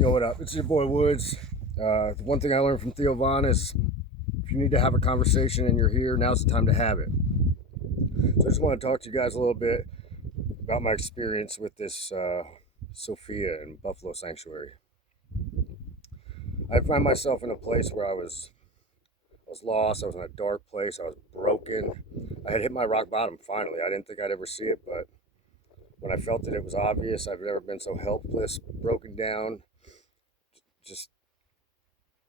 Yo, what up? It's your boy Woods. The one thing I learned from Theo Von is if you need to have a conversation and you're here, now's the time to have it. So I just want to talk to you guys a little bit about my experience with this Sophia and Buffalo Sanctuary. I found myself in a place where I was lost. I was in a dark place. I was broken. I had hit my rock bottom finally. I didn't think I'd ever see it, but when I felt it, it was obvious. I've never been so helpless, broken down. Just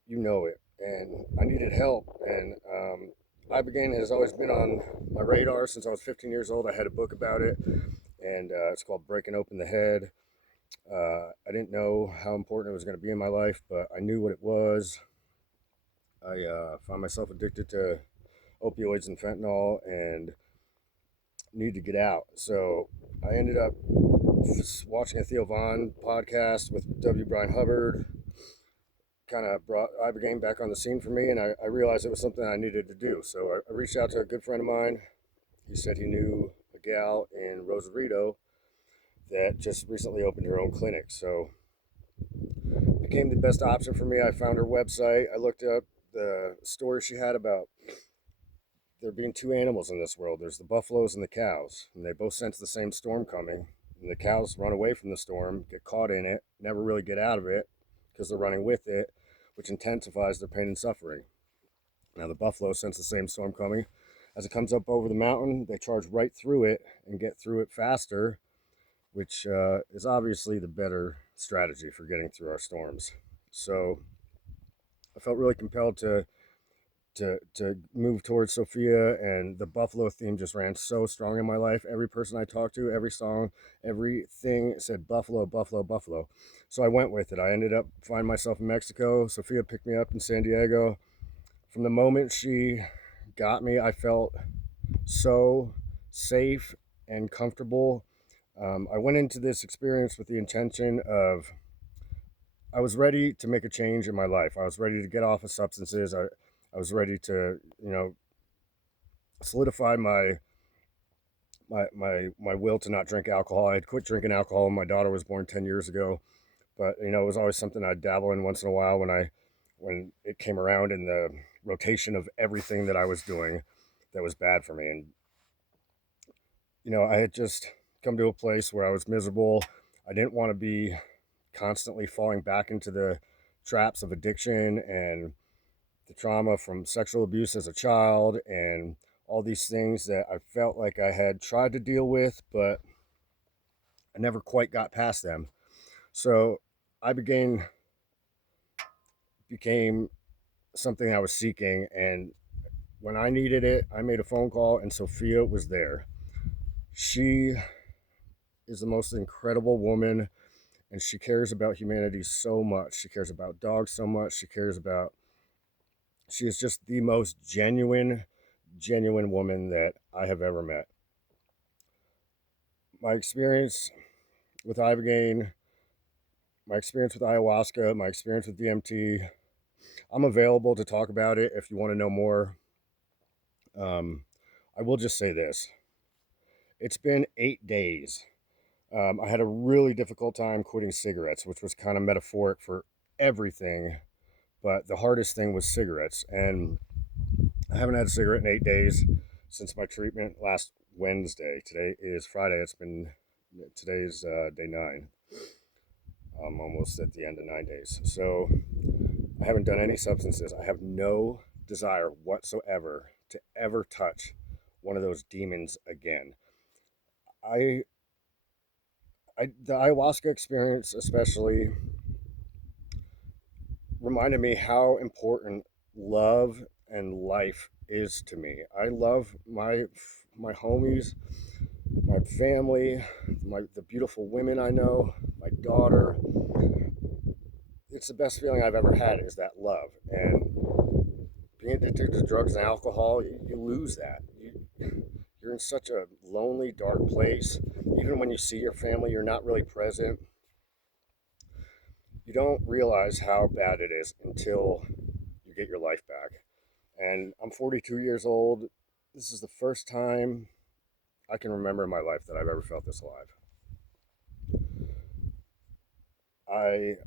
you know it. And I needed help. And Ibogaine has always been on my radar since I was 15 years old. I had a book about it, and it's called Breaking Open the Head. I didn't know how important it was going to be in my life, but I knew what it was. I found myself addicted to opioids and fentanyl and needed to get out. So I ended up watching a Theo Von podcast with W. Brian Hubbard. Kind of brought Ibogaine back on the scene for me, and I realized it was something I needed to do. So I reached out to a good friend of mine. He said he knew a gal in Rosarito that just recently opened her own clinic. So it became the best option for me. I found her website. I looked up the story she had about there being two animals in this world. There's the buffaloes and the cows, and they both sense the same storm coming. And the cows run away from the storm, get caught in it, never really get out of it because they're running with it, which intensifies their pain and suffering. Now, the buffalo sense the same storm coming. As it comes up over the mountain, they charge right through it and get through it faster, which is obviously the better strategy for getting through our storms. So I felt really compelled to move towards Sophia, and the buffalo theme just ran so strong in my life. Every person I talked to, every song, everything said buffalo, buffalo, buffalo. So I went with it. I ended up finding myself in Mexico. Sophia picked me up in San Diego. From the moment she got me, I felt so safe and comfortable. I went into this experience with the intention of I was ready to make a change in my life. I was ready to get off of substances. I was ready to, solidify my will to not drink alcohol. I had quit drinking alcohol when my daughter was born 10 years ago, but it was always something I'd dabble in once in a while when it came around in the rotation of everything that I was doing that was bad for me. And I had just come to a place where I was miserable. I didn't want to be constantly falling back into the traps of addiction and the trauma from sexual abuse as a child and all these things that I felt like I had tried to deal with, but I never quite got past them. So Ibogaine became something I was seeking, and when I needed it, I made a phone call, and Sophia was there. She is the most incredible woman, and she cares about humanity so much. She cares about dogs so much. She is just the most genuine woman that I have ever met. My experience with Ibogaine, my experience with ayahuasca, my experience with DMT, I'm available to talk about it if you want to know more. Um, I will just say this. It's been 8 days. I had a really difficult time quitting cigarettes, which was kind of metaphoric for everything, but the hardest thing was cigarettes. And I haven't had a cigarette in 8 days since my treatment last Wednesday. Today is Friday. Today's day 9. I'm almost at the end of 9 days. So I haven't done any substances. I have no desire whatsoever to ever touch one of those demons again. I, the ayahuasca experience especially reminded me how important love and life is to me. I love my homies, my family, the beautiful women I know, my daughter. It's the best feeling I've ever had is that love. And being addicted to drugs and alcohol, you lose that. You're in such a lonely, dark place. Even when you see your family, you're not really present. You don't realize how bad it is until you get your life back. And I'm 42 years old. This is the first time I can remember in my life that I've ever felt this alive. I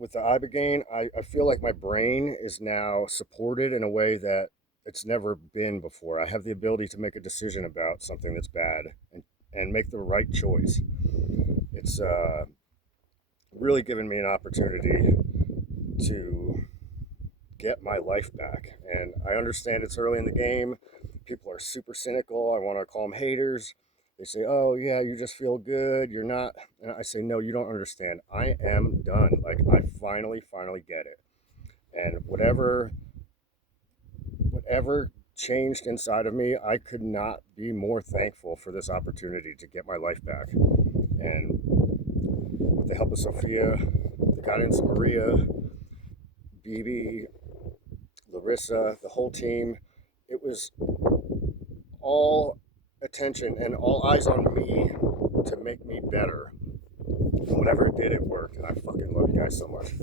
with the Ibogaine, I feel like my brain is now supported in a way that it's never been before. I have the ability to make a decision about something that's bad and make the right choice. It's really given me an opportunity to get my life back. And I understand it's early in the game. People are super cynical. I want to call them haters. They say, oh, yeah, you just feel good. You're not. And I say, no, you don't understand. I am done. Like, I finally get it. And whatever changed inside of me, I could not be more thankful for this opportunity to get my life back. And with the help of Sophia, the guidance of Maria, BB, Larissa, the whole team, it was all attention and all eyes on me to make me better. And whatever it did, it worked. And I fucking love you guys so much.